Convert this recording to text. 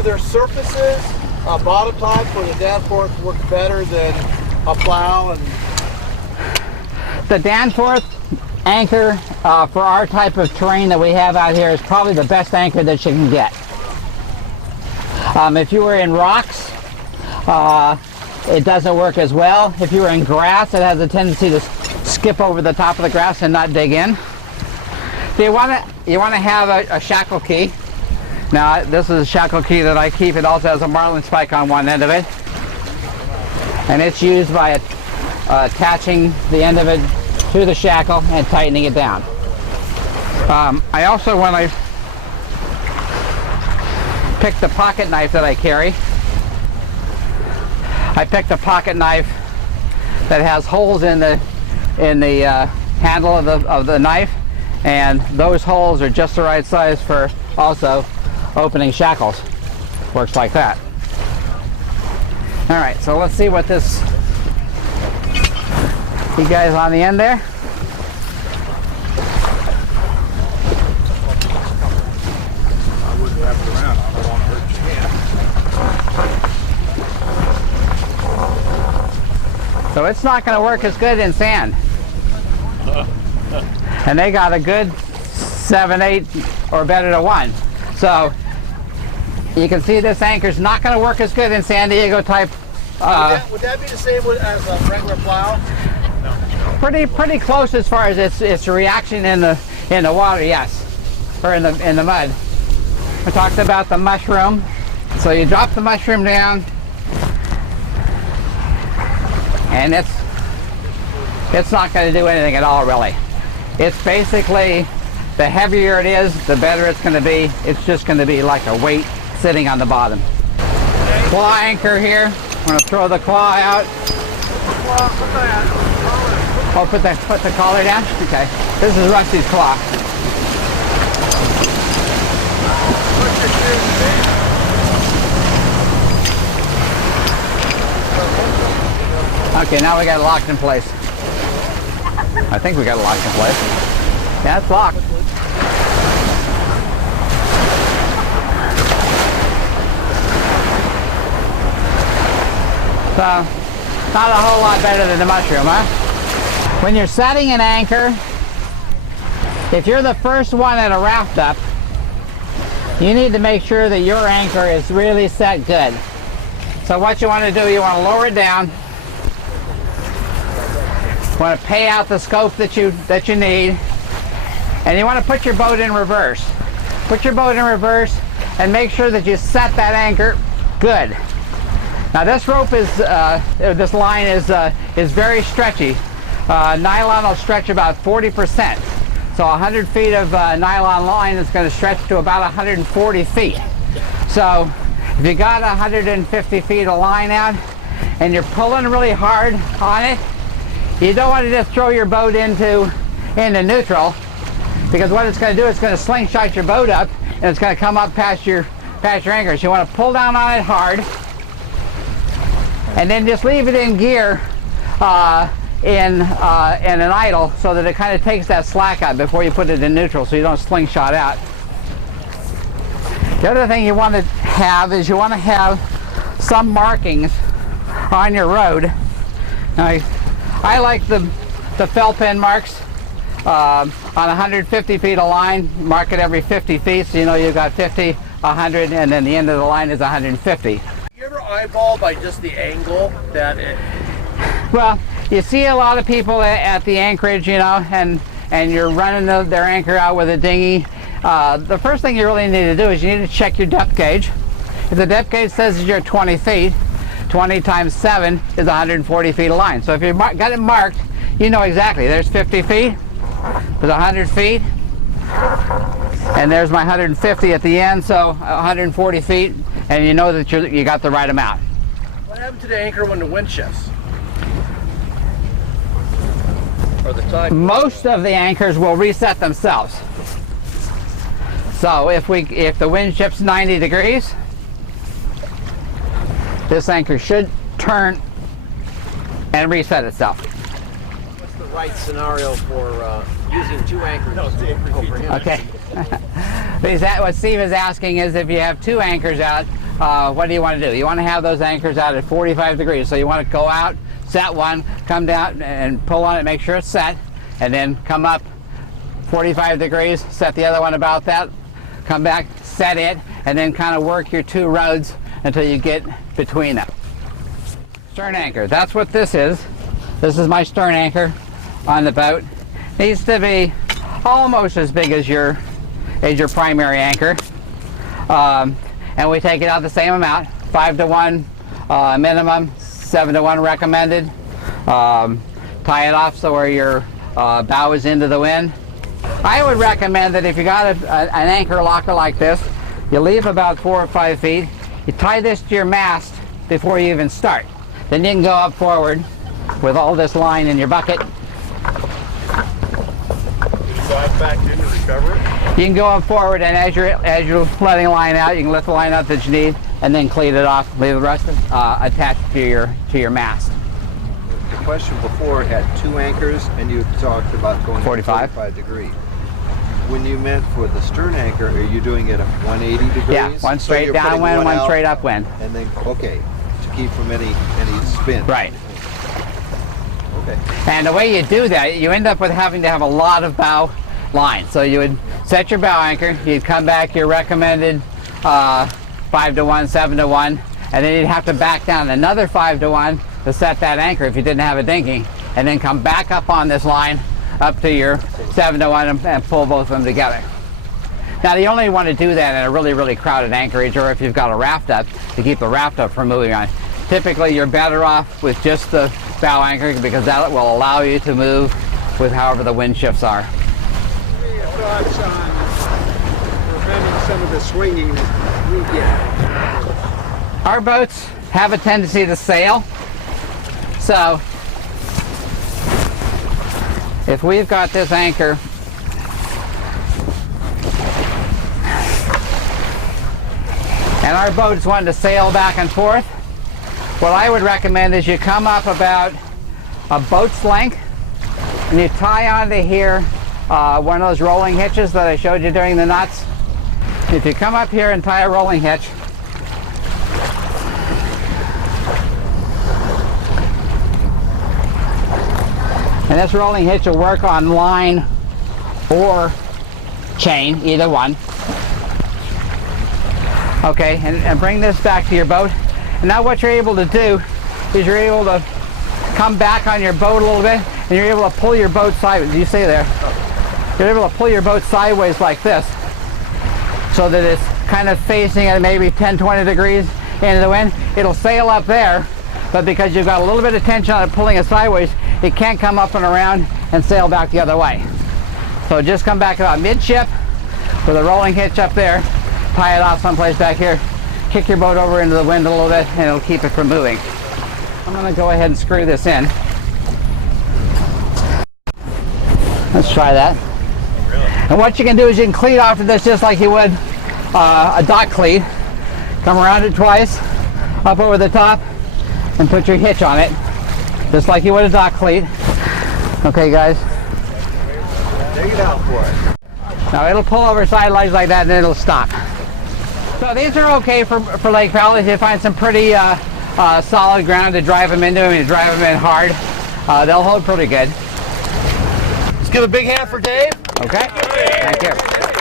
Are there surfaces, bottom types, where the Danforth works better than a plow? And the Danforth anchor for our type of terrain that we have out here is probably the best anchor that you can get. If you were in rocks, it doesn't work as well. If you were in grass, it has a tendency to skip over the top of the grass and not dig in. So you want to have a shackle key. Now this is a shackle key that I keep. It also has a marlin spike on one end of it, and it's used by attaching the end of it to the shackle and tightening it down. I also, when I pick the pocket knife that I carry, I picked a pocket knife that has holes in the handle of the knife, and those holes are just the right size for also opening shackles. Works like that. All right, so let's see what this. You guys on the end there? I wouldn't wrap it around. I don't want to hurt your hand. So it's not going to work as good in sand. And they got a good 7, 8 or better to 1. So you can see this anchor's not going to work as good in San Diego type. would that be the same as a regular plow? Pretty close as far as its reaction in the water, yes, or in the mud. We talked about the mushroom. So you drop the mushroom down, and it's not going to do anything at all, really. It's basically, the heavier it is, the better it's going to be. It's just going to be like a weight sitting on the bottom. Claw anchor here. I'm going to throw the claw out. Oh, put the collar down? Okay. This is Rusty's claw. Okay, now we got it locked in place. I think we got it locked in place. Yeah, it's locked. So, not a whole lot better than the mushroom, huh? When you're setting an anchor, if you're the first one at a raft up, you need to make sure that your anchor is really set good. So what you want to do, you want to lower it down. You want to pay out the scope that you need, and you want to put your boat in reverse. Put your boat in reverse and make sure that you set that anchor good. Now this rope is, this line is very stretchy. Nylon will stretch about 40%. So 100 feet of nylon line is going to stretch to about 140 feet. So if you got 150 feet of line out and you're pulling really hard on it, you don't want to just throw your boat into neutral, because what it's going to do, it's going to slingshot your boat up and it's going to come up past your anchor. So you want to pull down on it hard and then just leave it in gear in an idle, so that it kind of takes that slack out before you put it in neutral, so you don't slingshot out. The other thing you want to have is you want to have some markings on your road. Now, I like the felt pin marks on 150 feet of line. Mark it every 50 feet, so you know you've got 50, 100, and then the end of the line is 150. You ever eyeball by just the angle that it? Well, you see a lot of people at the anchorage, you know, and you're running their anchor out with a dinghy. The first thing you really need to do is you need to check your depth gauge. If the depth gauge says you're 20 feet, 20 times 7 is 140 feet of line. So if you've got it marked, you know exactly. There's 50 feet, there's 100 feet, and there's my 150 at the end, so 140 feet, and you know that you got the right amount. What happened to the anchor when the wind shifts? Or the tide? Most of the anchors will reset themselves. So if the wind shifts 90 degrees, this anchor should turn and reset itself. What's the right scenario for using 2 anchors over here? Okay. What Steve is asking is, if you have 2 anchors out, what do you want to do? You want to have those anchors out at 45 degrees. So you want to go out, set one, come down and pull on it, make sure it's set, and then come up 45 degrees, set the other one about that, come back, set it, and then kind of work your two rods until you get between them. Stern anchor, that's what this is. This is my stern anchor on the boat. Needs to be almost as big as your primary anchor. And we take it out the same amount, 5 to 1 minimum, 7 to 1 recommended. Tie it off so where your bow is into the wind. I would recommend that if you got an anchor locker like this, you leave about 4 or 5 feet. You tie this to your mast before you even start. Then you can go up forward with all this line in your bucket. Did you dive back in to recover it? You can go up forward, and as you're letting the line out, you can lift the line up that you need, and then clean it off. Leave the rest attached to your mast. The question before had 2 anchors, and you talked about going 45. 45 degrees. When you meant for the stern anchor, are you doing it at 180 degrees? Yeah, one So straight you're putting downwind, one out, straight upwind. And then, okay, to keep from any spin. Right. Okay. And the way you do that, you end up with having to have a lot of bow line. So you would set your bow anchor, you'd come back your recommended 5 to 1, 7 to 1, and then you'd have to back down another 5 to 1 to set that anchor if you didn't have a dinghy, and then come back up on this line up to your 7 to 1 and pull both of them together. Now you only want to do that in a really, really crowded anchorage, or if you've got a raft up, to keep the raft up from moving on. Typically you're better off with just the bow anchor because that will allow you to move with however the wind shifts are. Thoughts on preventing some of the swinging that we get? Our boats have a tendency to sail, so if we've got this anchor and our boat's wanting to sail back and forth, what I would recommend is you come up about a boat's length and you tie onto here one of those rolling hitches that I showed you during the knots. If you come up here and tie a rolling hitch, and this rolling hitch will work on line or chain, either one. Okay, and bring this back to your boat. And now what you're able to do is you're able to come back on your boat a little bit, and you're able to pull your boat sideways. You see there? You're able to pull your boat sideways like this, so that it's kind of facing at maybe 10-20 degrees into the wind. It'll sail up there, but because you've got a little bit of tension on it pulling it sideways, it can't come up and around and sail back the other way. So just come back about midship with a rolling hitch up there, tie it off someplace back here, kick your boat over into the wind a little bit, and it'll keep it from moving. I'm going to go ahead and screw this in. Let's try that. And what you can do is you can cleat off of this just like you would a dock cleat. Come around it twice, up over the top, and put your hitch on it, just like you would a dock cleat. Okay, guys. Take it out for it. Now it'll pull over sideways like that, and then it'll stop. So these are okay for lake fowl if you find some pretty solid ground to drive them into. I mean, to drive them in hard, they'll hold pretty good. Let's give a big hand for Dave. Okay. Thank you.